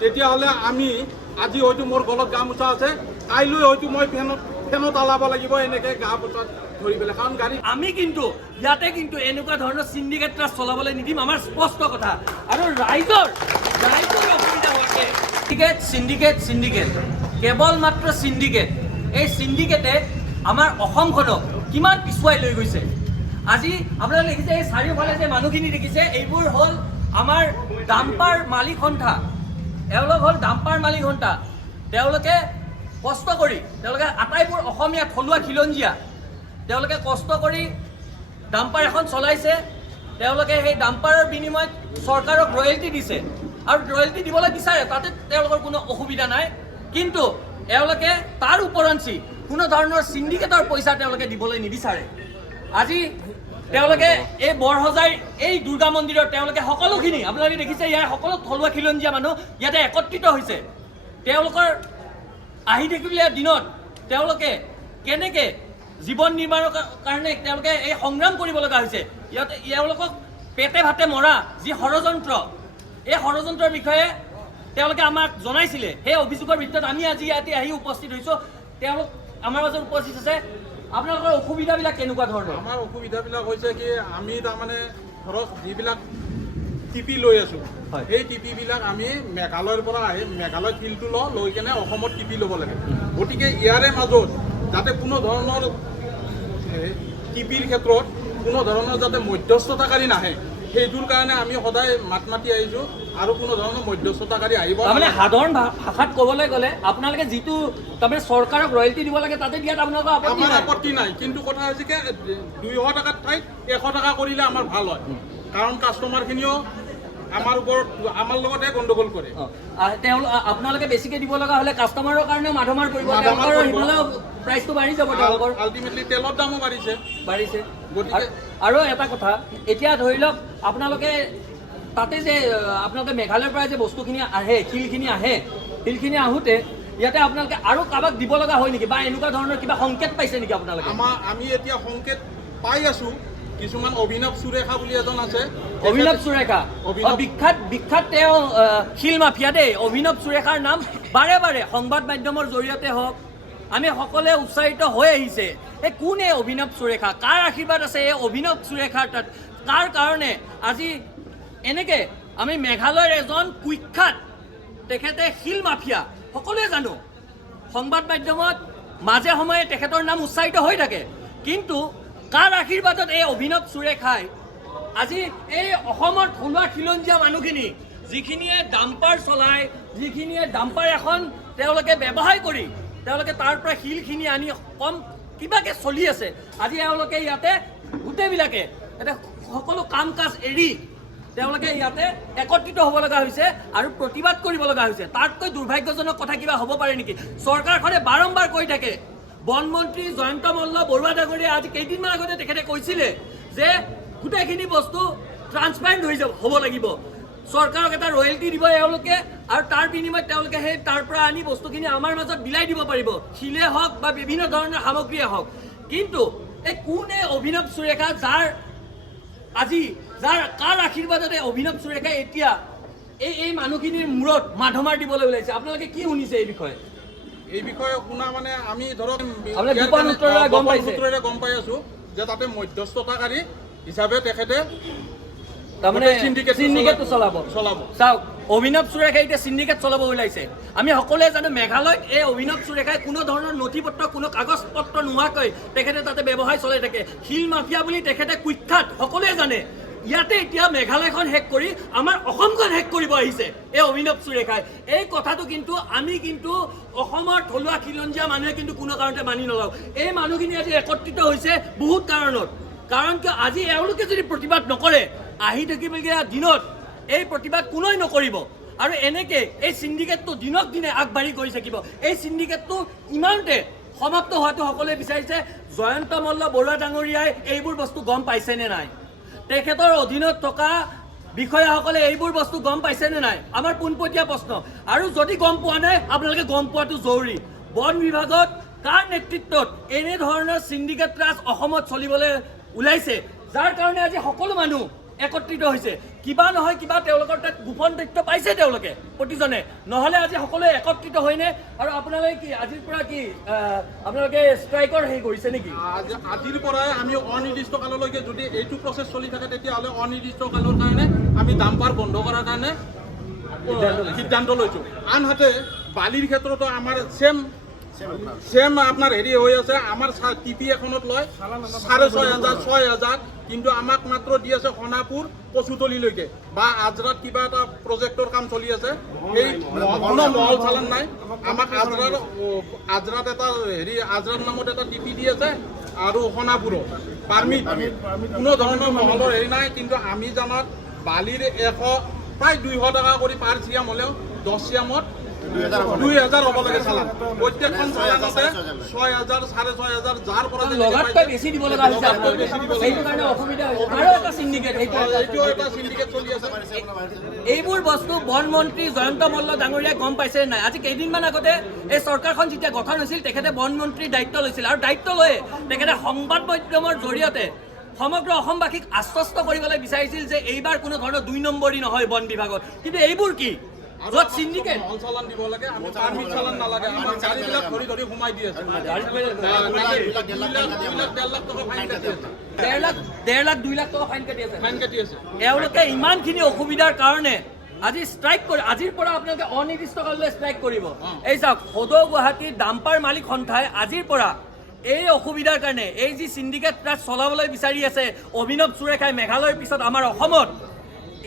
তেতিয়াহ'লে আমি আজি হয়তো মোৰ গলত গামোচা আছে, কাইলৈ হয়তো মই ফেনত আলাব লাগিব এনেকৈ গা পোছাত ধৰি পেলাই, কাৰণ গাড়ী আমি কিন্তু ইয়াতে কিন্তু এনেকুৱা ধৰণৰ চিণ্ডিকেট ৰাজ চলাবলৈ নিদিম, আমাৰ স্পষ্ট কথা। আৰু ৰাইজৰ অসুবিধা হোৱাকে চিণ্ডিকেট কেৱল মাত্ৰ চিণ্ডিকেট, এই চিণ্ডিকেটে আমাৰ অসমখনক কিমান পিছুৱাই লৈ গৈছে। আজি আপোনালোকে দেখিছে এই চাৰিওফালে যে মানুহখিনি দেখিছে, এইবোৰ হ'ল আমাৰ ডাম্পাৰ মালিক সন্থা। এওঁলোক হ'ল ডাম্পাৰ মালিক সন্থা। তেওঁলোকে কষ্ট কৰি, তেওঁলোকে আটাইবোৰ অসমীয়া থলুৱা খিলঞ্জীয়া, তেওঁলোকে কষ্ট কৰি ডাম্পাৰ এখন চলাইছে। তেওঁলোকে সেই ডাম্পাৰৰ বিনিময়ত চৰকাৰক ৰয়েলটি দিছে আৰু ৰয়েলটি দিবলৈ বিচাৰে, তাতে তেওঁলোকৰ কোনো অসুবিধা নাই। কিন্তু এওঁলোকে তাৰ ওপৰঞ্চি কোনো ধৰণৰ চিণ্ডিকেটৰ পইচা তেওঁলোকে দিবলৈ নিবিচাৰে। আজি তেওঁলোকে এই বৰসজাইৰ এই দুৰ্গা মন্দিৰত তেওঁলোকে সকলোখিনি, আপোনালোকে দেখিছে ইয়াৰ সকলো থলুৱা খিলঞ্জীয়া মানুহ ইয়াতে একত্ৰিত হৈছে। তেওঁলোকৰ আহি থাকিবলগীয়া দিনত তেওঁলোকে কেনেকৈ জীৱন নিৰ্মাণৰ কাৰণে তেওঁলোকে এই সংগ্ৰাম কৰিব লগা হৈছে। ইয়াতে এওঁলোকক পেটে ভাতে মৰা যি ষড়যন্ত্ৰ, এই ষড়যন্ত্ৰৰ বিষয়ে তেওঁলোকে আমাক জনাইছিলে। সেই অভিযোগৰ ভিতৰত আমি আজি ইয়াতে আহি উপস্থিত হৈছোঁ। তেওঁলোক আমাৰ মাজত উপস্থিত আছে। আপোনালোকৰ অসুবিধাবিলাক কেনেকুৱা ধৰণৰ? আমাৰ অসুবিধাবিলাক হৈছে কি, আমি তাৰমানে ধৰক যিবিলাক টিপি লৈ আছোঁ, সেই টিপিবিলাক আমি মেঘালয়ৰ পৰা আহি মেঘালয় ফিল্ডটো লৈ কেনে অসমত টিপি ল'ব লাগে। গতিকে ইয়াৰে মাজত যাতে কোনো ধৰণৰ টিপিৰ ক্ষেত্ৰত কোনো ধৰণৰ যাতে মধ্যস্থতাকাৰী নাহে, সেইটোৰ কাৰণে আমি সদায় মাত মাতি আহিছোঁ। আৰু কোনো ধৰণৰ মধ্যস্থতাকাৰী আহিব তাৰমানে সাধাৰণ ভাষাত ক'বলৈ গ'লে আপোনালোকে যিটো তাৰমানে চৰকাৰক ৰয়েলটি দিব লাগে তাতে দিয়াত আপোনালোকৰ আমাৰ আপত্তি নাই। কিন্তু কথা হৈছে কি, 200 টকাৰ ঠাইত 100 টকা কৰিলে আমাৰ ভাল হয়, কাৰণ কাষ্টমাৰখিনিও আমাৰ লগতে গণ্ডগোল কৰে। আপোনালোকে বেছিকৈ দিব লগা হ'লে কাষ্টমাৰৰ কাৰণেও মাধমাৰ পৰিব, প্ৰাইচটো বাঢ়ি যাব। তেওঁলোকৰ আল্টিমেটলি তেলৰ দামো বাঢ়িছে। গতিকে আৰু এটা কথা, এতিয়া ধৰি লওক আপোনালোকে তাতে যে আপোনালোকে মেঘালয়ৰ পৰা যে বস্তুখিনি আহে, শিলখিনি আহোঁতে ইয়াতে আপোনালোকে আৰু কাৰোবাক দিব লগা হয় নেকি, বা এনেকুৱা ধৰণৰ কিবা সংকেত পাইছে নেকি আপোনালোকে? আমি এতিয়া সংকেত পাই আছোঁ। কিছুমান অভিনৱ সুৰেখা বুলি এজন আছে। অভিনৱ সুৰেখা বিখ্যাত তেওঁ শিল মাফিয়া দেই। অভিনৱ সুৰেখাৰ নাম বাৰে বাৰে সংবাদ মাধ্যমৰ জৰিয়তে হওক আমি সকলোৱে উৎসাহিত হৈ আহিছে। এই কোন এই অভিনৱ সুৰেখা? কাৰ আশীৰ্বাদ আছে এই অভিনৱ সুৰেখাৰ তাত? কাৰ কাৰণে আজি এনেকৈ আমি মেঘালয়ৰ এজন কুখ্যাত, তেখেতে শিল মাফিয়া, সকলোৱে জানো, সংবাদ মাধ্যমত মাজে সময়ে তেখেতৰ নাম উচ্চাৰিত হৈ থাকে। কিন্তু কাৰ আশীৰ্বাদত এই অভিনৱ সুৰেখাই আজি এই অসমৰ থলুৱা খিলঞ্জীয়া মানুহখিনি, যিখিনিয়ে ডাম্পাৰ চলায়, যিখিনিয়ে ডাম্পাৰ এখন তেওঁলোকে ব্যৱসায় কৰি তেওঁলোকে তাৰ পৰা শিলখিনি আনি কম কিবাকৈ চলি আছে, আজি এওঁলোকে ইয়াতে গোটেইবিলাকে ইয়াতে সকলো কাম কাজ এৰি তেওঁলোকে ইয়াতে একত্ৰিত হ'ব লগা হৈছে আৰু প্ৰতিবাদ কৰিব লগা হৈছে। তাতকৈ দুৰ্ভাগ্যজনক কথা কিবা হ'ব পাৰে নেকি? চৰকাৰখনে বাৰম্বাৰ কৈ থাকে, বনমন্ত্ৰী জয়ন্ত মল্ল বৰুৱা ডাঙৰীয়াই আজি কেইদিনমান আগতে তেখেতে কৈছিলে যে গোটেইখিনি বস্তু ট্ৰান্সপাৰেণ্ট হ'ব লাগিব, চৰকাৰক এটা ৰয়েলটি দিব এওঁলোকে, আৰু তাৰ বিনিময়ত তেওঁলোকে সেই তাৰ পৰা আনি বস্তুখিনি আমাৰ মাজত বিলাই দিব পাৰিব, শিলে হওক বা বিভিন্ন ধৰণৰ সামগ্ৰীয়ে হওক। কিন্তু এই কোন এই অভিনৱ সুৰেখা, কাৰ আশীৰ্বাদতে অভিনৱ সুৰেখাই এতিয়া এই মানুহখিনিৰ মূৰত মাধমাৰ দিবলৈ ওলাইছে? আপোনালোকে কি শুনিছে এই বিষয়ে? এই বিষয়ে শুনা মানে আমি ধৰক গম পাই আছো যে তাতে মধ্যস্থতাকাৰী হিচাপে তেখেতে তাৰমানে চিণ্ডিকেটটো চলাব। চাওক, অভিনৱ সুৰেখাই এতিয়া চিণ্ডিকেট চলাব ওলাইছে। আমি সকলোৱে জানো মেঘালয়ত এই অভিনৱ সুৰেখাই কোনো ধৰণৰ নথি পত্ৰ, কোনো কাগজ পত্ৰ নোহোৱাকৈ তেখেতে তাতে ব্যৱসায় চলাই থাকে। শিল মাফিয়া বুলি তেখেতে কুখ্যাত, সকলোৱে জানে। ইয়াতে এতিয়া মেঘালয়খন শেষ কৰি আমাৰ অসমখন শেষ কৰিব আহিছে এই অভিনৱ সুৰেখাই। এই কথাটো কিন্তু আমি অসমৰ থলুৱা খিলঞ্জীয়া মানুহে কিন্তু কোনো কাৰণতে মানি নলওঁ। এই মানুহখিনি আজি একত্ৰিত হৈছে বহুত কাৰণত। কাৰণ কিয়, আজি এওঁলোকে যদি প্ৰতিবাদ নকৰে, আহি থাকিবলগীয়া দিনত এই প্ৰতিবাদ কোনোৱে নকৰিব। আৰু এনেকৈ এই চিণ্ডিকেটটো দিনক দিনে আগবাঢ়ি গৈ থাকিব। এই চিণ্ডিকেটটো ইমানতে সমাপ্ত হোৱাটো সকলোৱে বিচাৰিছে। জয়ন্ত মল্ল বৰুৱা ডাঙৰীয়াই এইবোৰ বস্তু গম পাইছেনে নাই? তেখেতৰ অধীনত থকা বিষয়াসকলে এইবোৰ বস্তু গম পাইছেনে নাই? আমাৰ পোনপটীয়া প্ৰশ্ন। আৰু যদি গম পোৱা নাই, আপোনালোকে গম পোৱাটো জৰুৰী। বন বিভাগত কাৰ নেতৃত্বত এনেধৰণৰ চিণ্ডিকেট ৰাজ অসমত চলিবলৈ ওলাইছে, যাৰ কাৰণে আজি সকলো মানুহ একত্ৰিত হৈছে। কিবা নহয় কিবা তেওঁলোকৰ তাত গোপন তথ্য পাইছে তেওঁলোকে প্ৰতিজনে, নহ'লে আজি সকলোৱে একত্ৰিত হয়নে? আৰু আপোনালোকে কি আজিৰ পৰা কি আপোনালোকে ষ্ট্ৰাইকৰ হেৰি কৰিছে নেকি? আজিৰ পৰাই আমি অনিৰ্দিষ্ট কাললৈকে যদি এইটো প্ৰচেছ চলি থাকে তেতিয়াহ'লে অনিৰ্দিষ্ট কালৰ কাৰণে আমি ডাম্পাৰ বন্ধ কৰাৰ কাৰণে সিদ্ধান্ত লৈছোঁ। আনহাতে বালিৰ ক্ষেত্ৰতো আমাৰ চেম আপোনাৰ হেৰি হৈ আছে। আমাৰ টিপি এখনত লয় 6,500 6,000, কিন্তু আমাক মাত্ৰ দি আছে সোণাপুৰ কচুতলিলৈকে বা আজৰাত কিবা এটা প্ৰজেক্টৰ কাম চলি আছে, সেই কোনো মহল চালান নাই। আমাক আজৰাত এটা হেৰি আজৰাত নামত এটা টিপি দি আছে আৰু সোণাপুৰত পাৰ্মিট কোনো ধৰণৰ মহলৰ হেৰি নাই। কিন্তু আমি জানাত বালিৰ প্ৰায় 200 টকা কৰি পাৰ চিয়াম হ'লেও 10 চিয়ামত 2,000 হ'ব লাগে চালান। প্ৰত্যেকখন চালানতে 6,000 6,500 যাৰ পৰা লগাতকৈ বেছি দিব লগা হৈছে, সেইটো কাৰণে অসুবিধা হৈছে। আৰু এটা চিণ্ডিকেট চলি আছে। এইবোৰ বস্তু বন মন্ত্ৰী জয়ন্ত মল্ল ডাঙৰীয়াই গম পাইছে নাই? আজি কেইদিনমান আগতে এই চৰকাৰখন যেতিয়া গঠন হৈছিল তেখেতে বন মন্ত্ৰীৰ দায়িত্ব লৈছিল, আৰু দায়িত্ব লৈ তেখেতে সংবাদ মাধ্যমৰ জৰিয়তে সমগ্ৰ অসমবাসীক আশ্বস্ত কৰিবলৈ বিচাৰিছিল যে এইবাৰ কোনো ধৰণৰ 2 নম্বৰী নহয় বন বিভাগত। কিন্তু এইবোৰ কি য'ত চিণ্ডিকেট চালান দিব লাগে, আমি পাৰ্মিট চালান নালাগে, আমাৰ গাড়ীবিলাক ধৰি ধৰি সোমাই দি আছে। 1,00,000 টকা ফাইন কাটি আছে, 1.5 লাখ 2 লাখ টকা ফাইন কাটি আছে। আছে। এওঁলোকে ইমানখিনি অসুবিধাৰ কাৰণে আজি ষ্ট্ৰাইক কৰি, আজিৰ পৰা আপোনালোকে অনিৰ্দিষ্ট কাললৈ ষ্ট্ৰাইক কৰিব। এই চাওক, সদৌ গুৱাহাটীৰ ডাম্পাৰ মালিক সন্থাই আজিৰ পৰা এই অসুবিধাৰ কাৰণে এই যি চিণ্ডিকেট ৰাজ চলাবলৈ বিচাৰি আছে অভিনৱ সুৰেখাই মেঘালয়ৰ পিছত আমাৰ অসমত,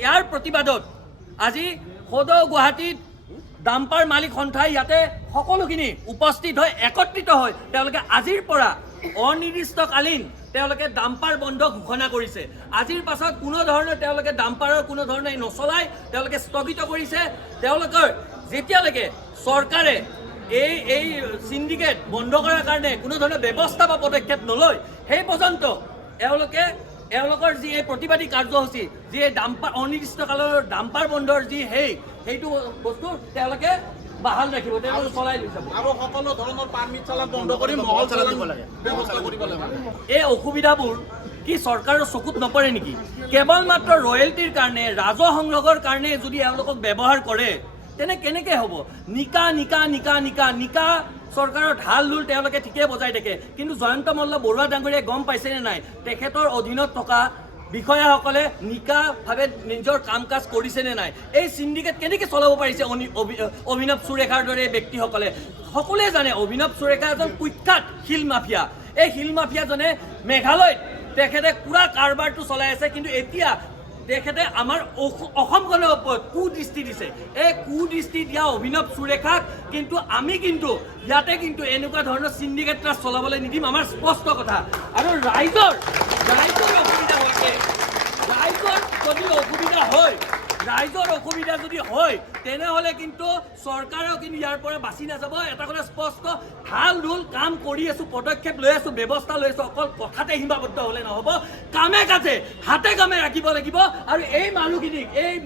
ইয়াৰ প্ৰতিবাদত আজি সদৌ গুৱাহাটীত ডাম্পাৰ মালিক সন্থাই ইয়াতে সকলোখিনি উপস্থিত হৈ একত্ৰিত হৈ তেওঁলোকে আজিৰ পৰা অনিৰ্দিষ্টকালীন তেওঁলোকে ডাম্পাৰ বন্ধ ঘোষণা কৰিছে। আজিৰ পাছত কোনো ধৰণৰ তেওঁলোকে ডাম্পাৰৰ কোনো ধৰণে নচলাই তেওঁলোকে স্থগিত কৰিছে। তেওঁলোকৰ যেতিয়ালৈকে চৰকাৰে এই চিণ্ডিকেট বন্ধ কৰাৰ কাৰণে কোনো ধৰণৰ ব্যৱস্থা বা পদক্ষেপ নলয়, সেই পৰ্যন্ত এওঁলোকৰ যি এই প্ৰতিবাদী কাৰ্যসূচী, যি এই ডাম্পাৰ অনিৰ্দিষ্টকালৰ ডাম্পাৰ বন্ধৰ যি সেইটো বস্তু তেওঁলোকে বাহাল ৰাখিব, তেওঁলোকে চলাই লৈ যাব। আৰু সকলো ধৰণৰ পাৰ্মিট চালান বন্ধ কৰি মহল চালান দিব লাগে, ব্যৱস্থা কৰিব লাগে। এই অসুবিধাবোৰ কি চৰকাৰৰ চকুত নপৰে নেকি? কেৱল মাত্ৰ ৰয়েলটিৰ কাৰণে, ৰাজহ সংগ্ৰহৰ কাৰণে যদি এওঁলোকক ব্যৱহাৰ কৰে তেনে কেনেকৈ হ'ব? নিকা চৰকাৰৰ ঢাল ঢোল তেওঁলোকে ঠিকেই বজাই থাকে, কিন্তু জয়ন্ত মল্ল বৰুৱা ডাঙৰীয়াই গম পাইছেনে নাই তেখেতৰ অধীনত থকা বিষয়াসকলে নিকাভাৱে নিজৰ কাম কাজ কৰিছেনে নাই? এই চিণ্ডিকেট কেনেকৈ চলাব পাৰিছে অভিনৱ সুৰেখাৰ দৰে ব্যক্তিসকলে? সকলোৱে জানে অভিনৱ সুৰেখা এজন কুখ্যাত শিল মাফিয়া। এই শিল মাফিয়াজনে মেঘালয়ত তেখেতে পুৰা কাৰবাৰটো চলাই আছে, কিন্তু এতিয়া তেখেতে আমাৰ অসমখনৰ ওপৰত কুদৃষ্টি দিছে। এই কুদৃষ্টি দিয়া অভিনৱ সুৰেখাক কিন্তু আমি ইয়াতে এনেকুৱা ধৰণৰ চিণ্ডিকেট ৰাজ চলাবলৈ নিদিম, আমাৰ স্পষ্ট কথা। আৰু ৰাইজৰ অসুবিধা হৈছে, ৰাইজৰ অসুবিধা যদি হয় তেনেহ'লে কিন্তু চৰকাৰেও কিন্তু ইয়াৰ পৰা বাচি নাযাব। এটা কথা স্পষ্ট, ঢাল ঢোল কাম কৰি আছোঁ, পদক্ষেপ লৈ আছোঁ, ব্যৱস্থা লৈ আছোঁ, অকল কথাতে সীমাবদ্ধ হ'লে নহ'ব, কামে কাজে হাতে কামে ৰাখিব লাগিব। আৰু এই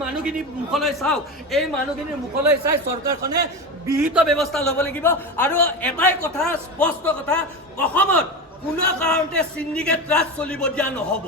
মানুহখিনিৰ মুখলৈ চাওক, এই মানুহখিনিৰ মুখলৈ চাই চৰকাৰখনে বিহিত ব্যৱস্থা ল'ব লাগিব। আৰু এটাই কথা স্পষ্ট কথা, অসমত কোনো কাৰণতে চিণ্ডিকেট ৰাজ চলিব দিয়া নহ'ব।